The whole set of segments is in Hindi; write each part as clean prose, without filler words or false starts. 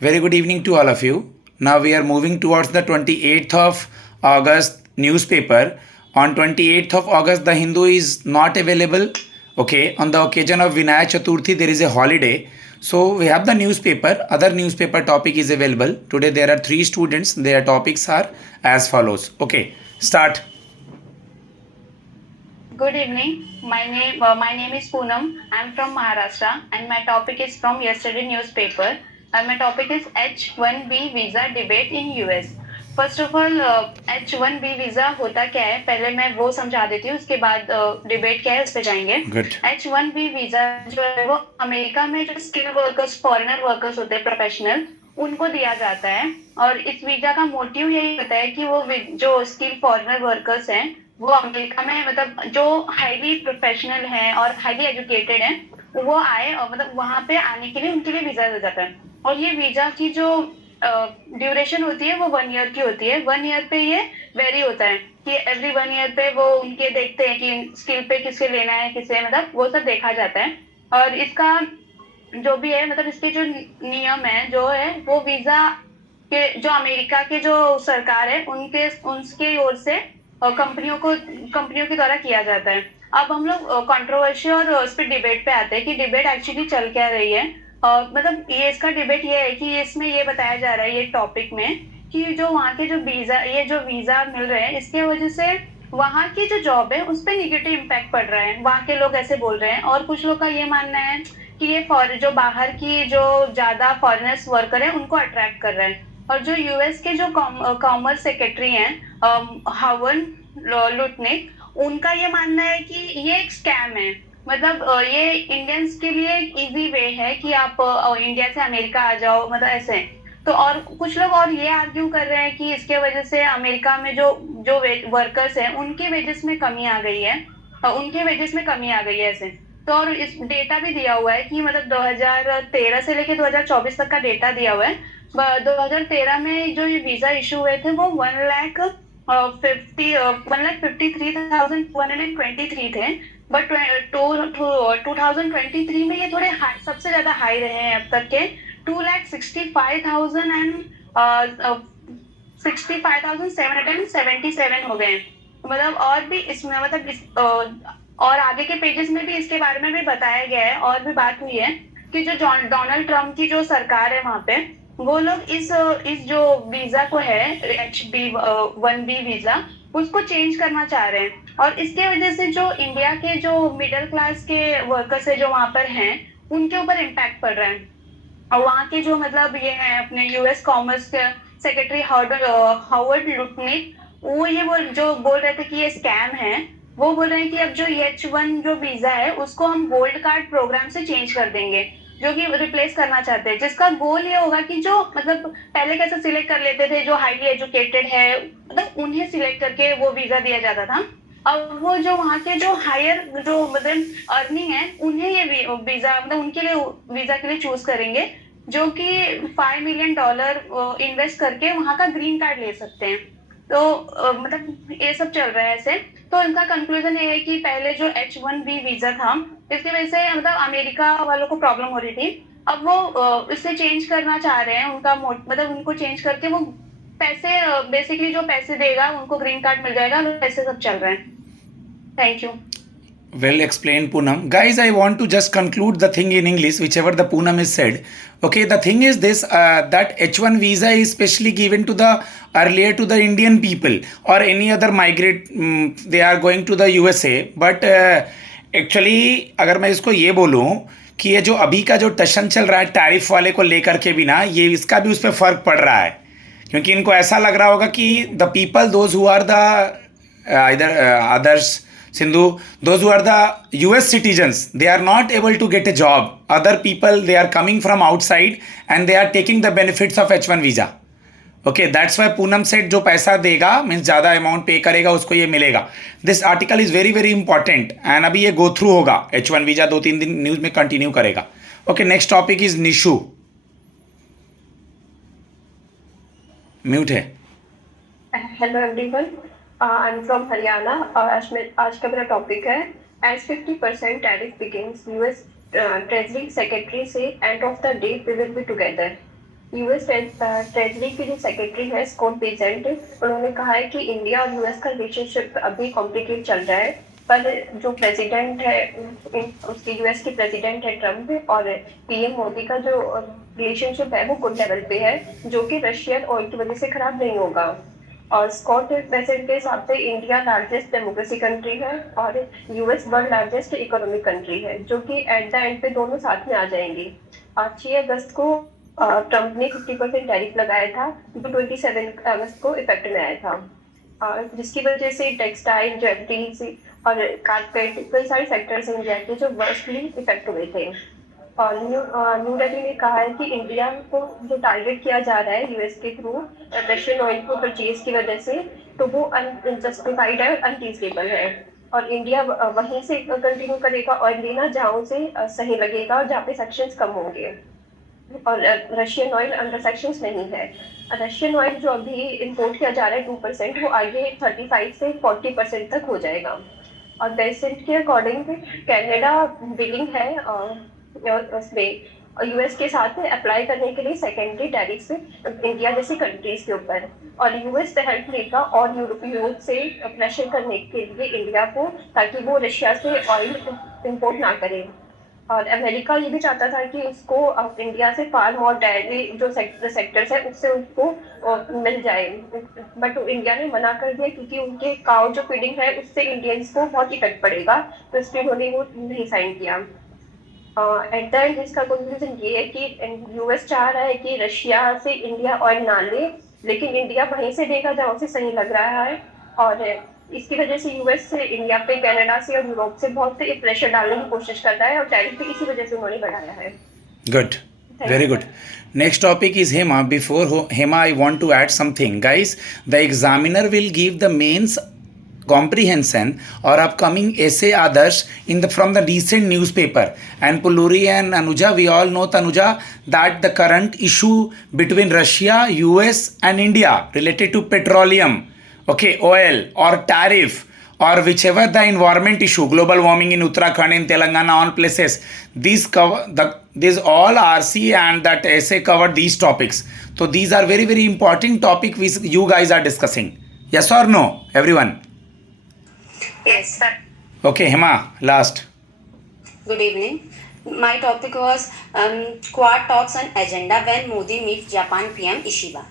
Very good evening to all of you. Now we are moving towards the 28th of August newspaper. On 28th of August, the Hindu is not available. Okay, on the occasion of Vinaya Chaturthi, there is a holiday. So we have the newspaper. Other newspaper topic is available. Today there are three students. Their topics are as follows. Okay, start. Good evening. My name is Poonam. I'm from Maharashtra, and my topic is from yesterday newspaper. And my topic is H1B visa debate in US. First of all H1B visa होता क्या है, पहले मैं वो समझा देती हूँ, उसके बाद डिबेट क्या है उस पर जाएंगे. Good. H1B वीजा जो है वो अमेरिका में जो स्किल वर्कर्स, फॉरेनर वर्कर्स होते हैं, प्रोफेशनल, उनको दिया जाता है. और इस वीजा का मोटिव यही होता है कि वो जो स्किल फॉरेनर वर्कर्स हैं वो अमेरिका में, मतलब जो हाईली प्रोफेशनल हैं और हाईली एजुकेटेड हैं, वो आए और मतलब वहां पे आने के लिए उनके लिए वीजा दिया जाता है. और ये वीजा की जो ड्यूरेशन होती है वो 1 ईयर की होती है. 1 ईयर पे ये वेरी होता है कि एवरी 1 ईयर पे वो उनके देखते हैं कि स्किल पे किसके लेना है, किसे, मतलब वो सब देखा जाता है. और इसका जो भी है, मतलब इसके जो नियम है जो है वो वीजा के जो अमेरिका के जो सरकार है उनके ओर से कंपनियों के द्वारा किया जाता है. अब हम लोग कंट्रोवर्सी और उस पर डिबेट पे आते हैं कि डिबेट एक्चुअली चल क्या रही है. मतलब ये इसका डिबेट ये है कि इसमें ये बताया जा रहा है ये टॉपिक में कि जो वहाँ के जो वीजा मिल रहे हैं, इसके वजह से वहाँ की जो जॉब है उस पर निगेटिव इम्पैक्ट पड़ रहा है. वहाँ के लोग ऐसे बोल रहे हैं. और कुछ लोग का ये मानना है कि ये जो बाहर की जो ज्यादा फॉरेनर्स वर्कर है उनको अट्रैक्ट कर रहे हैं. और जो यूएस के जो कॉमर्स सेक्रेटरी हैं हावर्ड लुटनिक, उनका ये मानना है कि ये एक स्कैम है. मतलब ये इंडियंस के लिए एक इजी वे है कि आप इंडिया से अमेरिका आ जाओ, मतलब ऐसे. तो और कुछ लोग और ये आर्ग्यू कर रहे हैं कि इसके वजह से अमेरिका में जो जो वर्कर्स हैं उनके वेजेस में कमी आ गई है, ऐसे. तो और इस डेटा भी दिया हुआ है कि मतलब 2013 से लेके 2024 तक का डेटा दिया हुआ है. 2013 में जो ये वीजा इशू हुए थे वो 1,53,223 थे. बट 2023 में ये थोड़े सबसे ज्यादा हाई रहे हैं अब तक के. 2,65,777 हो गए. मतलब और भी इसमें, मतलब और आगे के पेजेस में भी इसके बारे में भी बताया गया है और भी बात हुई है कि जो डोनाल्ड ट्रम्प की जो सरकार है वहां पे, वो लोग इस जो वीजा को है H1B वीजा, उसको चेंज करना चाह रहे हैं. और इसके वजह से जो इंडिया के जो मिडिल क्लास के वर्कर्स है जो वहां पर हैं, उनके ऊपर इम्पैक्ट पड़ रहा है. और वहाँ के जो मतलब ये है अपने यूएस कॉमर्स के सेक्रेटरी हावर्ड लुटनिक, वो जो बोल रहे थे कि ये स्कैम है, वो बोल रहे हैं कि अब जो H1 जो वीजा है उसको हम गोल्ड कार्ड प्रोग्राम से चेंज कर देंगे, जो कि रिप्लेस करना चाहते हैं. जिसका गोल ये होगा कि जो मतलब पहले कैसे सिलेक्ट कर लेते थे, जो हाईली एजुकेटेड है, मतलब उन्हें सिलेक्ट करके वो वीजा दिया जाता था. अब वो जो वहाँ के जो हायर जो मतलब अर्निंग है, उन्हें ये वीजा, मतलब उनके लिए वीजा के लिए चूज करेंगे, जो कि $5 million इन्वेस्ट करके वहाँ का ग्रीन कार्ड ले सकते हैं. तो मतलब ये सब चल रहा है ऐसे. तो इनका कंक्लूजन ये है कि पहले जो H1B वीजा था, इसकी वजह से मतलब अमेरिका वालों को प्रॉब्लम हो रही थी. अब वो इसे चेंज करना चाह रहे हैं. उनका मतलब उनको चेंज करके वो पैसे, बेसिकली जो पैसे देगा उनको ग्रीन कार्ड मिल जाएगा. ऐसे सब चल रहा है. Thank you. Well explained, Poonam. Guys, I want to just conclude the thing in English, whichever the Poonam is said. Okay, the thing is this, that H1 visa is specially given to the earlier to the Indian people or any other migrate, they are going to the USA. But actually, अगर मैं इसको ये बोलूँ कि ये जो अभी का जो टशन चल रहा है टैरिफ वाले को लेकर के भी ना, ये इसका भी उस पर फर्क पड़ रहा है. क्योंकि इनको ऐसा लग रहा होगा कि the people those who are the इधर others Sindhu, those who are the US citizens, they are not able to get a job. Other people, they are coming from outside and they are taking the benefits of H1 visa. Okay, that's why Poonam said जो पैसा देगा मीन्स ज़्यादा अमाउंट पे करेगा उसको ये मिलेगा. This article is very very important and अभी ये गो थ्रू होगा. H1 वीजा 2-3 दिन न्यूज़ में कंटिन्यू करेगा. Okay, next topic is Nishu. Mute है. Hello everyone, I am from Haryana. आज का मेरा टॉपिक है as 50% tariff begins, US treasury secretary से end of the day we will be together. US treasury के जो सेक्रेटरी है स्कॉट बेसेंट, उन्होंने कहा है कि इंडिया और यूएस का रिलेशनशिप अभी कॉम्प्लिकेट चल रहा है, पर जो प्रेसिडेंट है उसके यूएस के प्रेसिडेंट है ट्रम्प और पीएम मोदी का जो रिलेशनशिप है वो गुड लेवल पे है, जो कि रशियन ऑयल की वजह से खराब नहीं होगा। और स्कॉट बेसेंट के हिसाब से इंडिया लार्जेस्ट डेमोक्रेसी कंट्री है और US world largest economic country है, जो कि एट द एंड पे दोनों साथ में आ जाएंगी। 6 अगस्त को ट्रम्प ने 50% टैरिफ लगाया था, जो 27 अगस्त को इफेक्ट में आया था, जिसकी वजह से टेक्सटाइल, ज्वेलरीज और कारपेट, कई सारे सेक्टर्स हैं इंडिया के जो वर्स्टली इफेक्ट हुए थे। और न्यू दिल्ली ने कहा है कि इंडिया को जो टारगेट किया जा रहा है यूएस के थ्रू रशियन ऑयल को परचेज की वजह से, तो वो अनजस्टिफाइड है, अनरीजनेबल है। और इंडिया वहीं से कंटिन्यू करेगा ऑयल लेना जहाँ उसे सही लगेगा और जहाँ पे सेक्शंस कम होंगे। और रशियन ऑयल अंडर सेक्शंस नहीं है। रशियन ऑयल जो अभी इंपोर्ट किया जा रहा है 2%, वो आगे 35 से 40% तक हो जाएगा। और बेसेंट के अकॉर्डिंग कनाडा बिलिंग है उसमें यूएस के साथ अप्लाई करने के लिए सेकेंडरी टैरिफ्स इंडिया जैसी कंट्रीज के ऊपर, और यूएस से हेल्प लेगा और यूरोप से प्रेशर करने के लिए इंडिया को, ताकि वो रशिया से ऑयल इंपोर्ट ना करे। और अमेरिका ये भी चाहता था कि उसको इंडिया से फार्म और डायरी जो सेक्टर्स है उससे उसको मिल जाए, बट इंडिया ने मना कर दिया क्योंकि उनके काउ जो फीडिंग है उससे इंडियंस को बहुत इफेक्ट पड़ेगा, तो इसलिए उन्होंने वो नहीं साइन किया। एट द एंड इसका कंक्लूजन ये है कि यूएस चाह रहा है कि रशिया से इंडिया ऑयल ना ले, लेकिन इंडिया वहीं से लेगा जहाँ उसे सही लग रहा है। और इसकी वजह से यूएस से इंडिया पे, कनाडा से और यूरोप से बहुत प्रेशर डालने की कोशिश करता है, और टैरिफ भी इसी वजह से उन्होंने बढ़ाया है। Good. Very good. Next topic is Hema. Before Hema, I want to add something. Guys, the examiner will give the mains comprehension or upcoming essay others from the recent newspaper. And Puluri and Anuja, we all know, Tanuja, that the current issue between Russia, US and India related to petroleum, okay, oil or tariff, or whichever the environment issue, global warming in Uttarakhand, in Telangana, all places, these all RC and that essay covered these topics. So these are very, very important topic which you guys are discussing. Yes or no, everyone? Yes, sir. Okay, Hema, last. Good evening. My topic was Quad talks on agenda when Modi meets Japan PM Ishiba.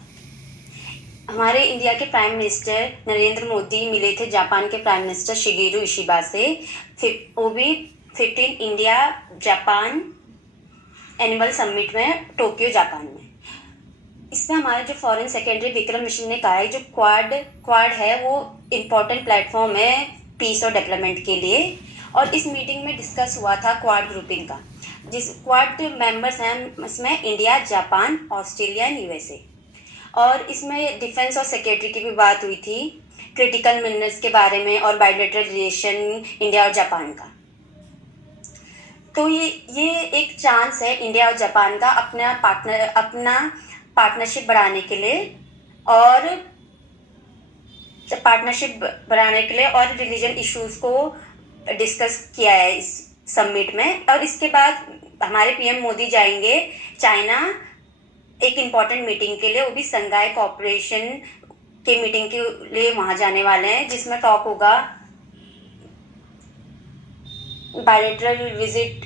हमारे इंडिया के प्राइम मिनिस्टर नरेंद्र मोदी मिले थे जापान के प्राइम मिनिस्टर शिगेरू इशिबा से, वो भी 15 इंडिया जापान एनुअल समिट में टोक्यो जापान में। इसमें हमारे जो फॉरेन सेक्रेटरी विक्रम मिश्र ने कहा है जो क्वाड है वो इम्पोर्टेंट प्लेटफॉर्म है पीस और डेवलपमेंट के लिए, और इस मीटिंग में डिस्कस हुआ था क्वाड ग्रुपिंग का, जिस क्वाड मेंबर्स हैं इसमें India, Japan, Australia and USA, और इसमें डिफेंस और सिक्योरिटी की भी बात हुई थी, क्रिटिकल मिनरल्स के बारे में और बायलैटरल रिलेशन इंडिया और जापान का। तो ये एक चांस है इंडिया और जापान का अपना पार्टनरशिप बढ़ाने के लिए और रिलीजन इश्यूज को डिस्कस किया है इस समिट में। और इसके बाद हमारे पीएम मोदी जाएंगे चाइना एक इम्पॉर्टेंट मीटिंग के लिए, वो भी संघाई कॉर्पोरेशन के मीटिंग के लिए वहां जाने वाले हैं, जिसमें टॉक होगा बायलैटरल विजिट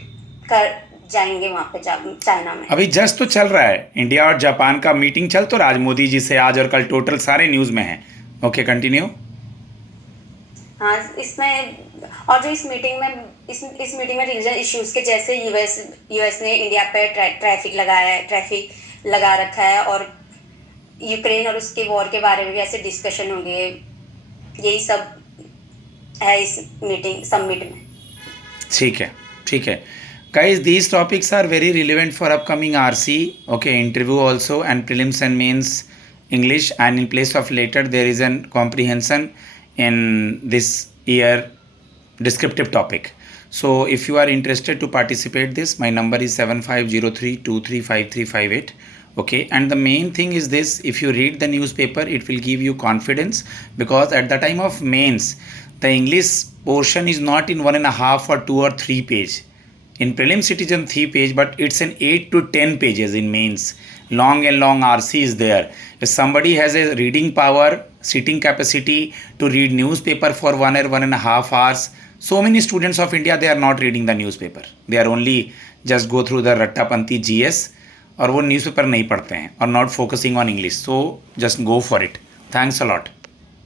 कर जाएंगे वहां पे चाइना में। अभी जस्ट तो चल रहा है इंडिया और जापान का मीटिंग, चल तो राज मोदी जी से आज और कल टोटल सारे न्यूज में है। Okay, continue. हाँ, इसमें और जो इस मीटिंग में रीजनल इश्यूज के जैसे यूएस ने इंडिया पे ट्रैफिक लगा रखा है, और यूक्रेन और उसके वॉर के बारे में भी ऐसे डिस्कशन होंगे, यही सब है इस समिट में। ठीक है guys, these topics are very relevant for upcoming RC, okay, interview also, and prelims and mains English, and in place of later there is an comprehension in this year descriptive topic. So if you are interested to participate this, my number is 7503235358. Okay, and the main thing is this: if you read the newspaper, it will give you confidence, because at the time of mains the English portion is not in 1.5 or 2 or 3 page. In prelims it is on 3 page, but it's an 8 to 10 pages in mains. long and long RC is there. If somebody has a reading power, sitting capacity to read newspaper for 1 or 1.5 hours, so many students of India, they are not reading the newspaper. They are only just go through the rattapanti GS और वो न्यूज़पेपर नहीं पढ़ते हैं और not focusing on English. So just go for it. Thanks a lot.